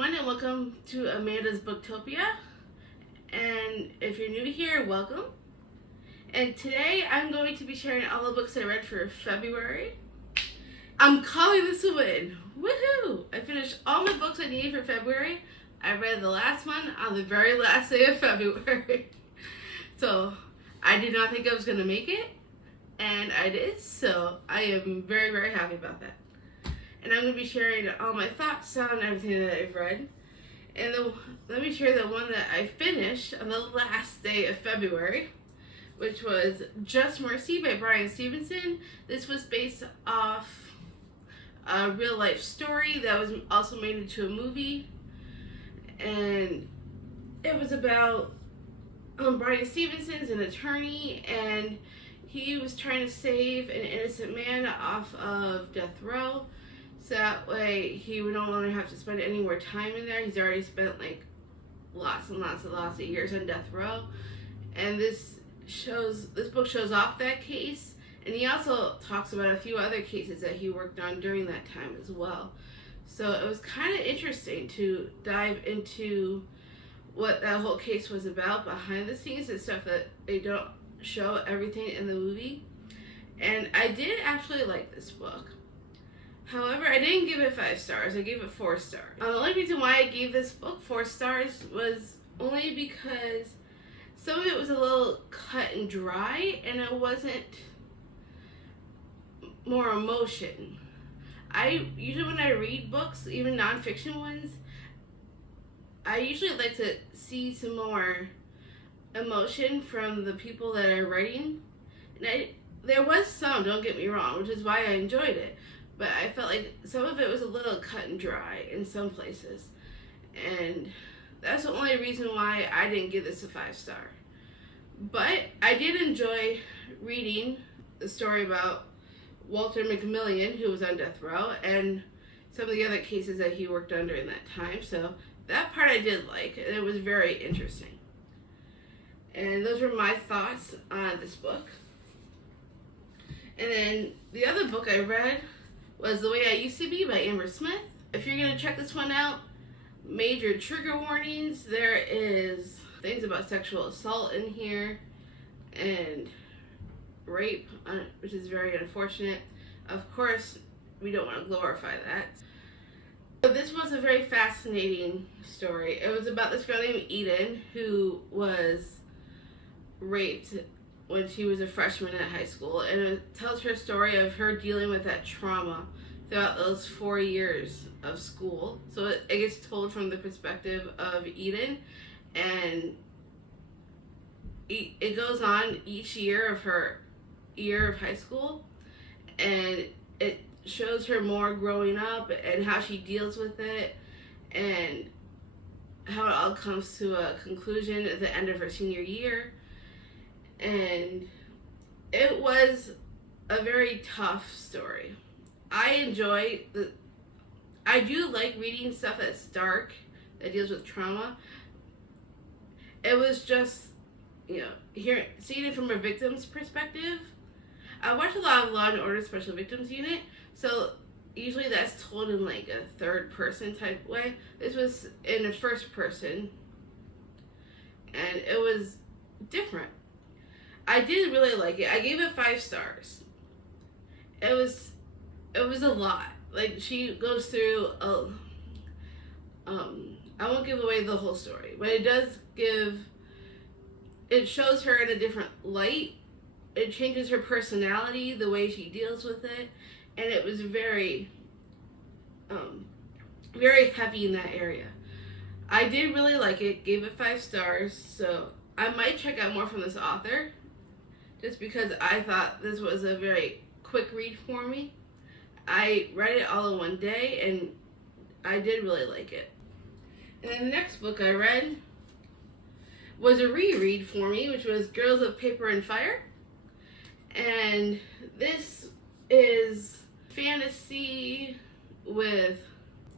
everyone, and welcome to Amanda's Booktopia. And if you're new here, welcome. And today I'm going to be sharing all the books I read for February. I'm calling this a win. Woohoo! I finished all my books I needed for February. I read the last one on the very last day of February. So I did not think I was going to make it, and I did. So I am very, very happy about that. And I'm going to be sharing all my thoughts on everything that I've read. And let me share the one that I finished on the last day of February, which was Just Mercy by Bryan Stevenson. This was based off a real life story that was also made into a movie. And it was about Bryan Stevenson's an attorney, and he was trying to save an innocent man off of death row. So that way he would no longer have to spend any more time in there. He's already spent like lots and lots of years on death row. And this book shows off that case. And he also talks about a few other cases that he worked on during that time as well. So it was kind of interesting to dive into what that whole case was about behind the scenes and stuff that they don't show everything in the movie. And I did actually like this book. However, I didn't give it 5 stars. I gave it 4 stars. The only reason why I gave this book 4 stars was only because some of it was a little cut and dry, and it wasn't more emotion. Usually when I read books, even nonfiction ones, I usually like to see some more emotion from the people that are writing. And there was some, don't get me wrong, which is why I enjoyed it. But I felt like some of it was a little cut and dry in some places. And that's the only reason why I didn't give this a 5 star. But I did enjoy reading the story about Walter McMillian, who was on death row, and some of the other cases that he worked on during that time. So that part I did like, and it was very interesting. And those were my thoughts on this book. And then the other book I read was The Way I Used to Be by Amber Smith. If you're going to check this one out, major trigger warnings. There is things about sexual assault in here and rape, which is very unfortunate. Of course, we don't want to glorify that. But this was a very fascinating story. It was about this girl named Eden who was raped when she was a freshman at high school, and it tells her story of her dealing with that trauma throughout those 4 years of school. So it gets told from the perspective of Eden, and it goes on each year of her year of high school, and it shows her more growing up and how she deals with it and how it all comes to a conclusion at the end of her senior year. And it was a very tough story. I do like reading stuff that's dark, that deals with trauma. It was just, seeing it from a victim's perspective. I watch a lot of Law and Order Special Victims Unit, so usually that's told in like a third person type way. This was in a first person, and it was different. I did really like it. I gave it 5 stars. It was a lot. Like, she goes through I won't give away the whole story, but it shows her in a different light. It changes her personality, the way she deals with it, and it was very very heavy in that area. I did really like it, gave it 5 stars, so I might check out more from this author, just because I thought this was a very quick read for me. I read it all in one day, and I did really like it. And then the next book I read was a reread for me, which was Girls of Paper and Fire. And this is fantasy with,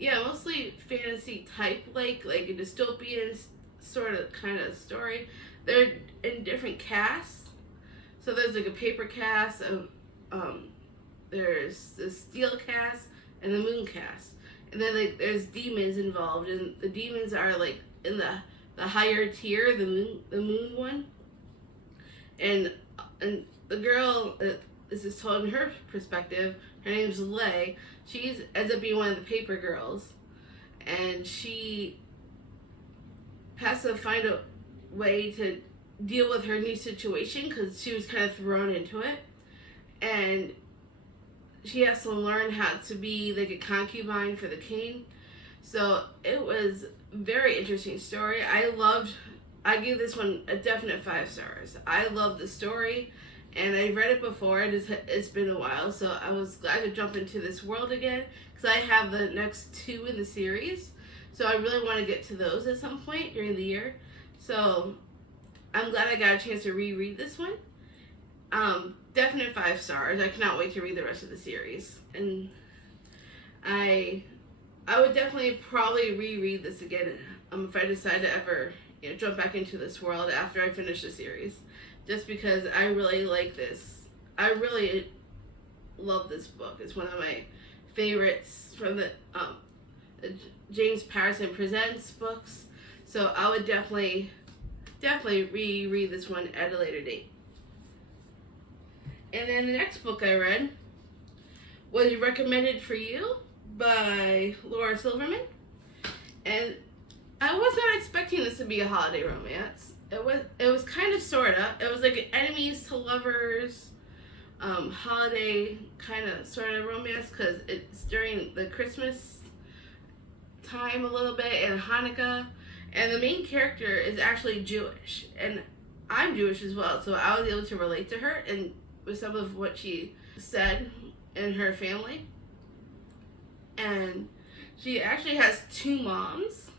mostly fantasy type, like a dystopian sort of kind of story. They're in different casts. So there's like a paper cast, there's the steel cast, and the moon cast. and then like there's demons involved, and the demons are like in the higher tier, the moon one, and the girl, this is told in her perspective. Her name's Lay. She ends up being one of the paper girls, and she has to find a way to deal with her new situation because she was kind of thrown into it, and she has to learn how to be like a concubine for the king. So it was a very interesting story. I gave this one a definite 5 stars. I love the story, and I read it before. It's been a while, so I was glad to jump into this world again because I have the next 2 in the series. So I really want to get to those at some point during the year. So I'm glad I got a chance to reread this one. Definite 5 stars. I cannot wait to read the rest of the series. And I would definitely probably reread this again if I decide to ever jump back into this world after I finish the series. Just because I really like this. I really love this book. It's one of my favorites from the James Patterson Presents books. So I would definitely reread this one at a later date. And then the next book I read was Recommended for You by Laura Silverman. And I was not expecting this to be a holiday romance. It was kind of sorta. It was like an enemies to lovers, holiday kind of sort of romance because it's during the Christmas time a little bit and Hanukkah, and the main character is actually Jewish, and I'm Jewish as well, so I was able to relate to her and with some of what she said in her family. And she actually has 2 moms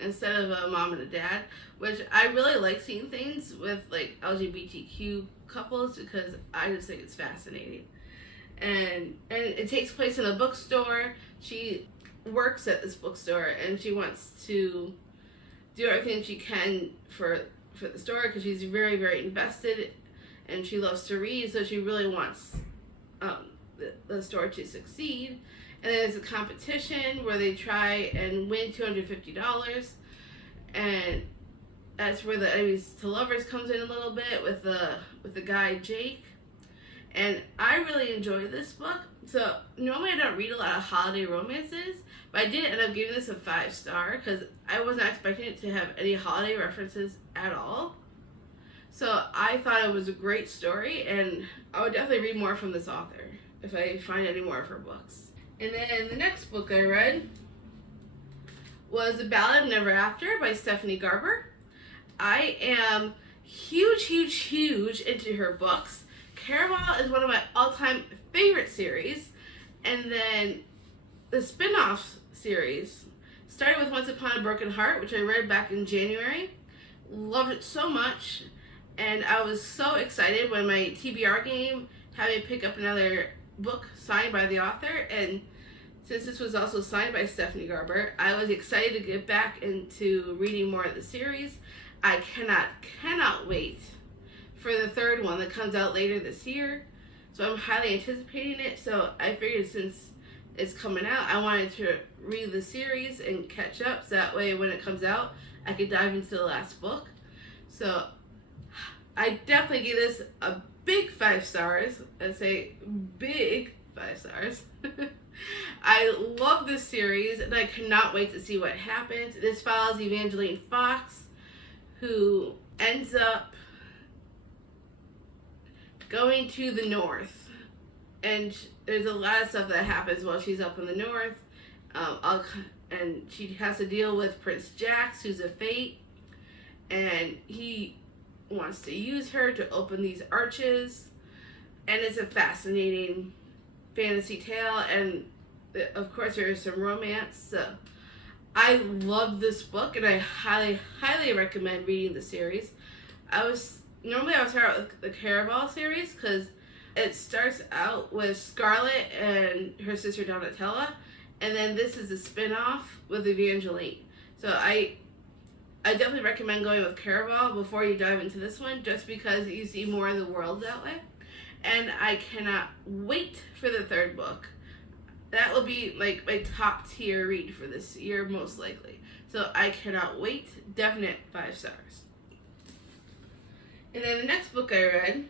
instead of a mom and a dad, which I really like seeing things with like LGBTQ couples because I just think it's fascinating. And it takes place in a bookstore. She works at this bookstore and she wants to do everything she can for the store because she's very, very invested and she loves to read, so she really wants the store to succeed. And then there's a competition where they try and win $250, and that's where the enemies to lovers comes in a little bit with the guy Jake. And I really enjoyed this book. So normally I don't read a lot of holiday romances, but I did end up giving this a 5-star because I wasn't expecting it to have any holiday references at all. So I thought it was a great story, and I would definitely read more from this author if I find any more of her books. And then the next book I read was The Ballad of Never After by Stephanie Garber. I am huge into her books. Caraval is one of my all-time favorite series, and then the spin-off series started with Once Upon a Broken Heart, which I read back in January. Loved it so much, and I was so excited when my TBR game had me pick up another book signed by the author, and since this was also signed by Stephanie Garber, I was excited to get back into reading more of the series. I cannot wait for the 3rd one that comes out later this year. So I'm highly anticipating it. So I figured since it's coming out, I wanted to read the series and catch up. So that way when it comes out, I could dive into the last book. So I definitely give this a big 5 stars. I'd say big 5 stars. I love this series and I cannot wait to see what happens. This follows Evangeline Fox, who ends up going to the north, and there's a lot of stuff that happens while she's up in the north, and she has to deal with Prince Jax, who's a fate, and he wants to use her to open these arches, and it's a fascinating fantasy tale, and of course there is some romance. So I love this book, and I highly recommend reading the series. Normally I would start with the Caraval series because it starts out with Scarlett and her sister Donatella, and then this is a spin-off with Evangeline. So I definitely recommend going with Caraval before you dive into this one, just because you see more of the world that way. And I cannot wait for the 3rd book. that will be like my top tier read for this year, most likely. So I cannot wait. Definite 5 stars. And then the next book I read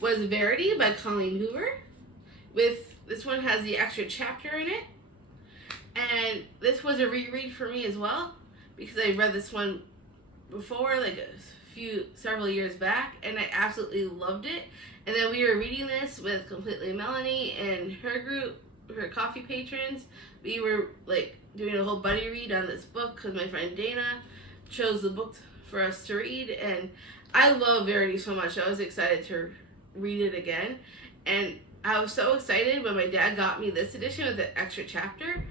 was Verity by Colleen Hoover. This one has the extra chapter in it. And this was a reread for me as well, because I read this one before, like several years back, and I absolutely loved it. And then we were reading this with Completely Melanie and her group, her coffee patrons. We were like doing a whole buddy read on this book because my friend Dana chose the book for us to read, and I love Verity so much. I was excited to read it again, and I was so excited when my dad got me this edition with the extra chapter.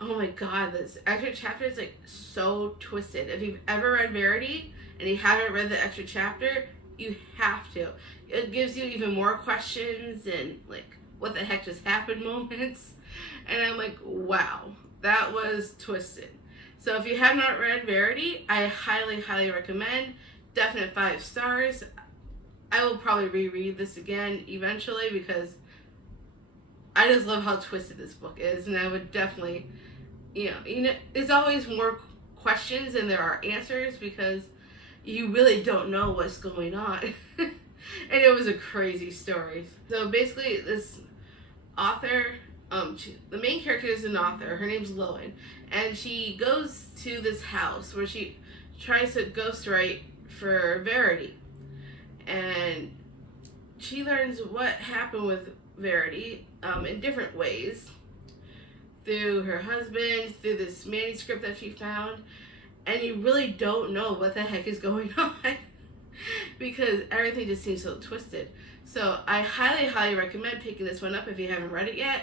Oh my god, this extra chapter is like so twisted. If you've ever read Verity and you haven't read the extra chapter, you have to. It gives you even more questions and like what the heck just happened moments. And I'm like, wow, that was twisted. So if you have not read Verity, I highly, highly recommend. Definite 5 stars. I will probably reread this again eventually because I just love how twisted this book is, and I would definitely, you know, there's always more questions than there are answers because you really don't know what's going on. And it was a crazy story. So basically, this author, the main character is an author. Her name's Lowen, and she goes to this house where she tries to ghostwrite for Verity, and she learns what happened with Verity in different ways, through her husband, through this manuscript that she found, and you really don't know what the heck is going on because everything just seems so twisted. So I highly, highly recommend picking this one up if you haven't read it yet.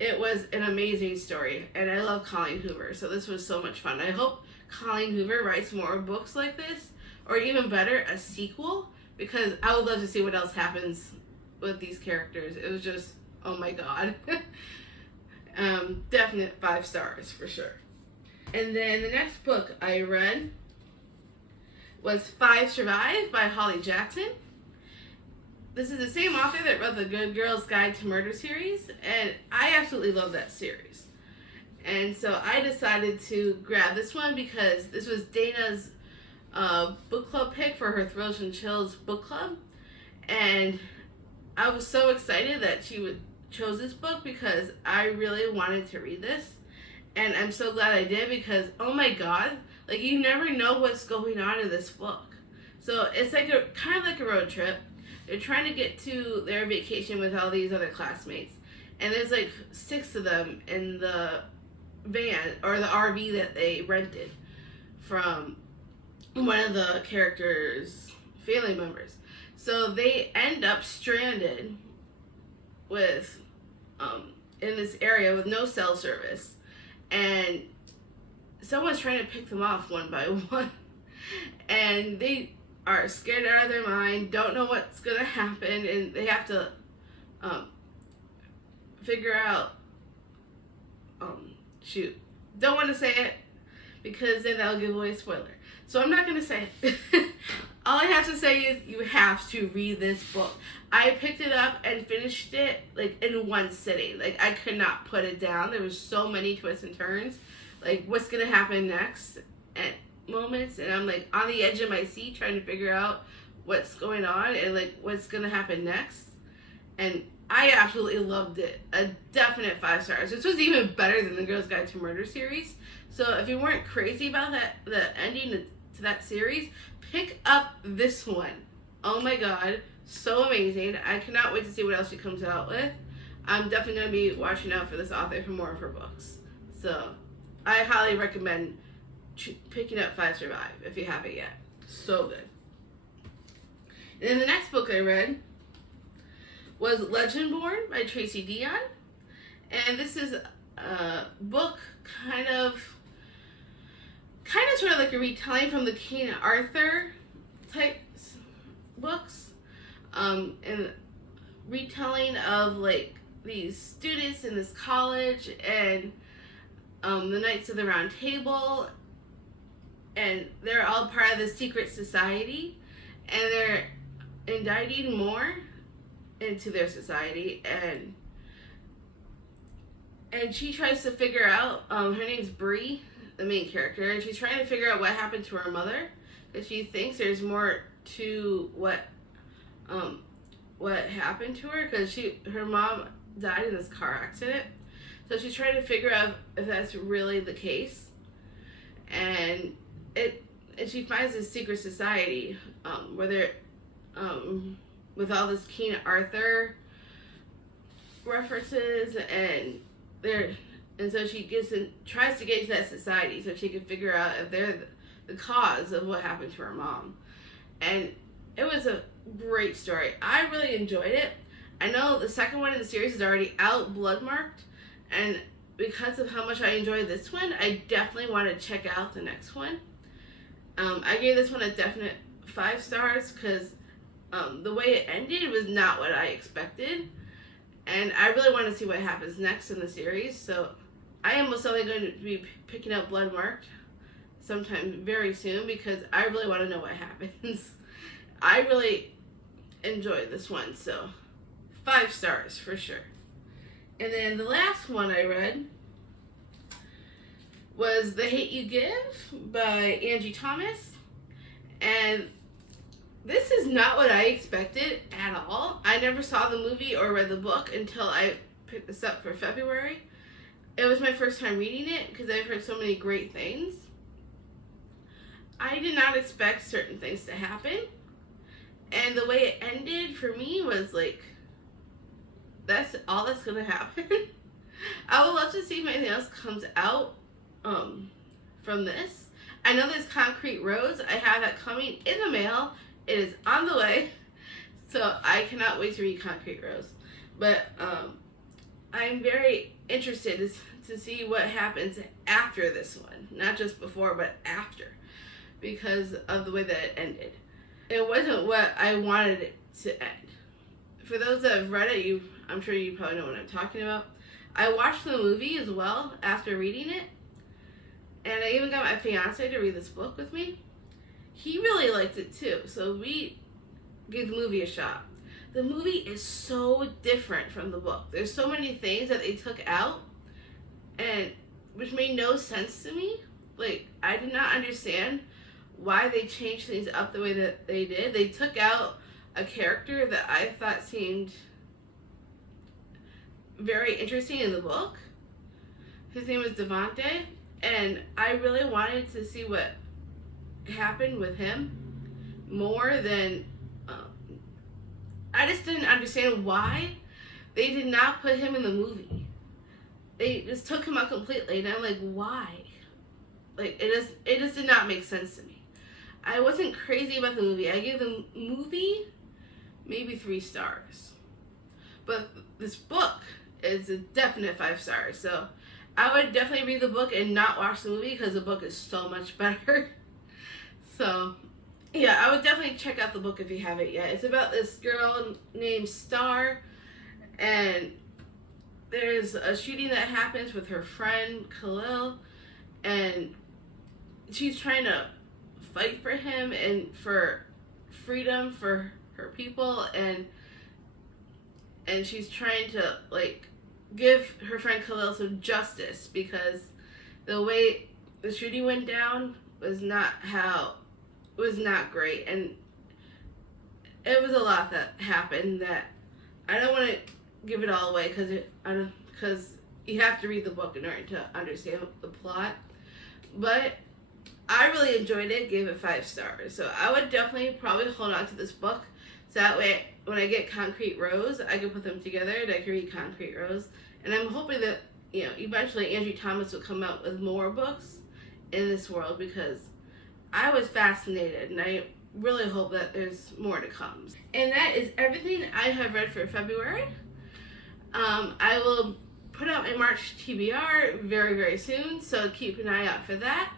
It was an amazing story, and I love Colleen Hoover, so this was so much fun. I hope Colleen Hoover writes more books like this, or even better, a sequel, because I would love to see what else happens with these characters. It was just, oh my god. Definite 5 stars for sure. And then the next book I read was 5 Survive by Holly Jackson. This is the same author that wrote the Good Girl's Guide to Murder series, and I absolutely love that series. And so I decided to grab this one because this was Dana's book club pick for her Thrills and Chills book club, and I was so excited that she chose this book because I really wanted to read this, and I'm so glad I did because, oh my god, like you never know what's going on in this book. So it's like kind of like a road trip. They're trying to get to their vacation with all these other classmates, and there's like 6 of them in the van or the RV that they rented from one of the characters' family members. So they end up stranded with in this area with no cell service, and someone's trying to pick them off one by one, and they are scared out of their mind, don't know what's gonna happen, and they have to figure out don't want to say it because then that'll give away a spoiler, so I'm not gonna say it. All I have to say is you have to read this book. I picked it up and finished it like in one sitting. Like I could not put it down. There was so many twists and turns. Like what's gonna happen next at moments, and I'm like on the edge of my seat trying to figure out what's going on and like what's gonna happen next. And I absolutely loved it. A definite 5 stars. This was even better than the Girl's Guide to Murder series. So if you weren't crazy about the ending to that series, pick up this one. Oh my god, so amazing. I cannot wait to see what else she comes out with. I'm definitely going to be watching out for this author for more of her books. So I highly recommend picking up 5 Survive if you haven't yet. So good. And then the next book I read was Legendborn by Tracy Deonn. And this is a book kind of sort of like a retelling from the King Arthur type books, and retelling of like these students in this college and the Knights of the Round Table, and they're all part of the secret society, and they're indicting more into their society, and and she tries to figure out, her name's Bree, the main character, and she's trying to figure out what happened to her mother, because she thinks there's more to what happened to her, because her mom died in this car accident. So she's trying to figure out if that's really the case, and she finds this secret society, with all this King Arthur references, and so she tries to get into that society so she can figure out if they're the cause of what happened to her mom. And it was a great story. I really enjoyed it. I know the second one in the series is already out, Bloodmarked, and because of how much I enjoyed this one, I definitely want to check out the next one. I gave this one a definite 5 stars because the way it ended was not what I expected, and I really want to see what happens next in the series. So I am most likely going to be picking up Bloodmarked sometime very soon because I really want to know what happens. I really enjoyed this one, so 5 stars for sure. And then the last one I read was The Hate You Give by Angie Thomas. And this is not what I expected at all. I never saw the movie or read the book until I picked this up for February. It was my first time reading it because I've heard so many great things. I did not expect certain things to happen. And the way it ended for me was like, that's all that's gonna happen. I would love to see if anything else comes out from this. I know there's Concrete Rose. I have that coming in the mail. It is on the way. So I cannot wait to read Concrete Rose. But I'm very interested to see what happens after this one. Not just before, but after. Because of the way that it ended. It wasn't what I wanted it to end. For those that have read it, I'm sure you probably know what I'm talking about. I watched the movie as well after reading it. And I even got my fiance to read this book with me. He really liked it too. So we gave the movie a shot. The movie is so different from the book. There's so many things that they took out, and which made no sense to me. Like, I did not understand why they changed things up the way that they did. They took out a character that I thought seemed very interesting in the book. His name was Devante, and I really wanted to see what happened with him more than I just didn't understand why they did not put him in the movie. They just took him out completely, and I'm like, why? Like, it just did not make sense to me. I wasn't crazy about the movie. I gave the movie maybe 3 stars. But this book is a definite 5 stars. So I would definitely read the book and not watch the movie because the book is so much better. So yeah, I would definitely check out the book if you haven't yet. It's about this girl named Star, and there's a shooting that happens with her friend Khalil, and she's trying to fight for him and for freedom for her people, and she's trying to like give her friend Khalil some justice because the way the shooting went down was not great, and it was a lot that happened that I don't want to give it all away because you have to read the book in order to understand the plot. But I really enjoyed it, gave it 5 stars. So I would definitely probably hold on to this book so that way when I get Concrete Rose, I can put them together and I can read Concrete Rose. And I'm hoping that, eventually Angie Thomas will come out with more books in this world because I was fascinated, and I really hope that there's more to come. And that is everything I have read for February. I will put out my March TBR very, very soon, so keep an eye out for that.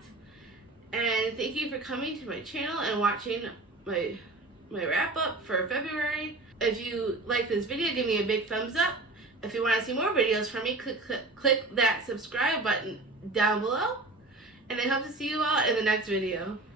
And thank you for coming to my channel and watching my wrap up for February. If you like this video, give me a big thumbs up. If you want to see more videos from me, click that subscribe button down below. And I hope to see you all in the next video.